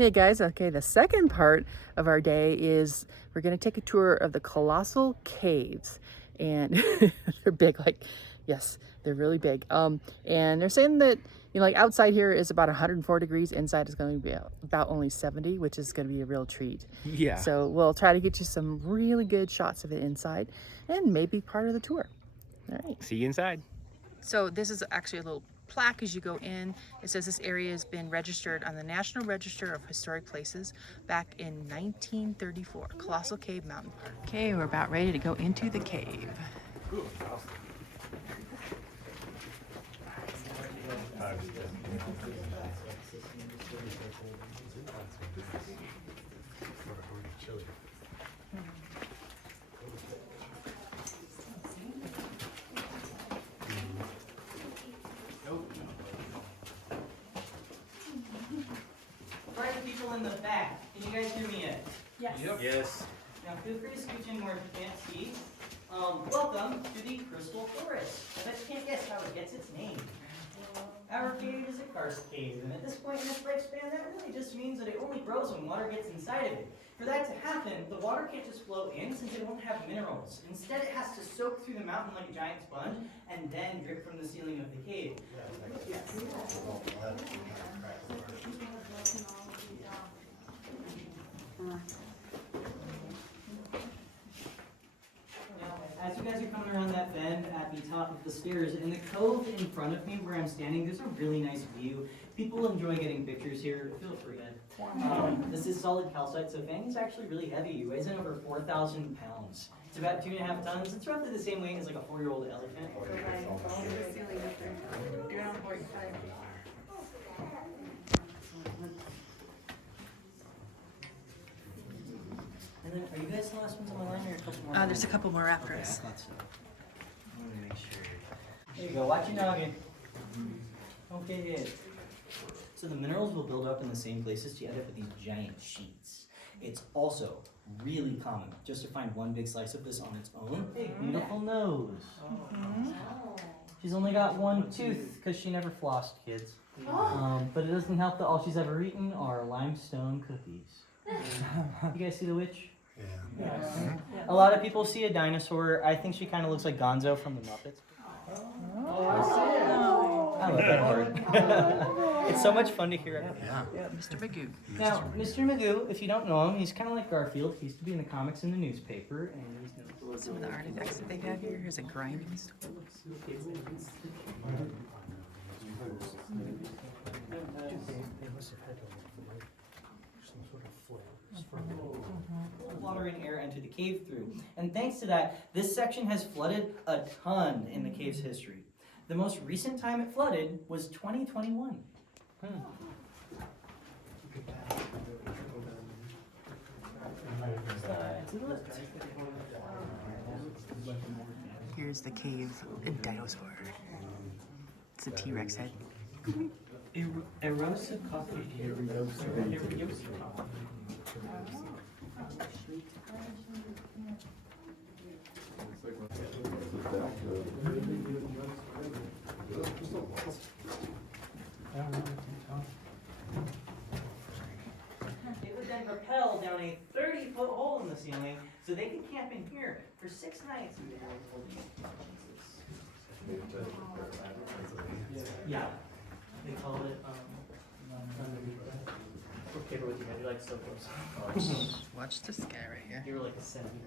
Hey guys, okay, the second part of our day is we're going to take a tour of the Colossal Caves. And they're big, like, yes, they're really big. And they're saying that, like outside here is about 104 degrees, inside is going to be about only 70, which is going to be a real treat. Yeah. So we'll try to get you some really good shots of it inside and maybe part of the tour. All right. See you inside. So this is actually a little plaque as you go in. It says this area has been registered on the National Register of Historic Places back in 1934. Colossal Cave Mountain Park. Okay, we're about ready to go into the cave. For the people in the back, can you guys hear me yet? Yes. Yep. Yes. Now feel free to scooch in more if you can't see. Welcome to the Crystal Forest. I bet you can't guess how it gets its name. Our cave is a karst cave, and at this point in its lifespan, that really just means that it only grows when water gets inside of it. For that to happen, the water can't just flow in since it won't have minerals. Instead, it has to soak through the mountain like a giant sponge and then drip from the ceiling of the cave. As you guys are coming around that bend at the top of the stairs, in the cove in front of me where I'm standing, there's a really nice view. People enjoy getting pictures here. Feel free. This is solid calcite, so Fanny is actually really heavy. It weighs in over 4,000 pounds. It's about 2.5 tons. It's roughly the same weight as like a 4-year-old elephant. And then, are you guys the last ones on the line or a couple more? There's a couple more after us. I thought so. I want to make sure. There you go. Watch your noggin. Okay. So the minerals will build up in the same places to end up with these giant sheets. It's also really common just to find one big slice of this on its own. Hey, beautiful nose. She's only got one tooth because she never flossed, kids. But it doesn't help that all she's ever eaten are limestone cookies. You guys see the witch? Yeah. Yes. A lot of people see a dinosaur. I think she kind of looks like Gonzo from the Muppets. Oh, I see it. I love that part. It's so much fun to hear everything. Yeah. Mr. Magoo. Now, Mr. Magoo, if you don't know him, he's kind of like Garfield. He used to be in the comics and the newspaper, and he's known Some of the artifacts that they have here. Here's a grinding stone. water and air enter the cave through. And thanks to that, this section has flooded a ton in the cave's history. The most recent time it flooded was 2021. Here's the cave dinosaur. It's a T-Rex head. Erosa coffee. They would then rappel down a 30-foot hole in the ceiling so they could camp in here for 6 nights. Yeah. They call it, okay, but with your head, you're like so close. Watch this guy right here. You're like a centimeter.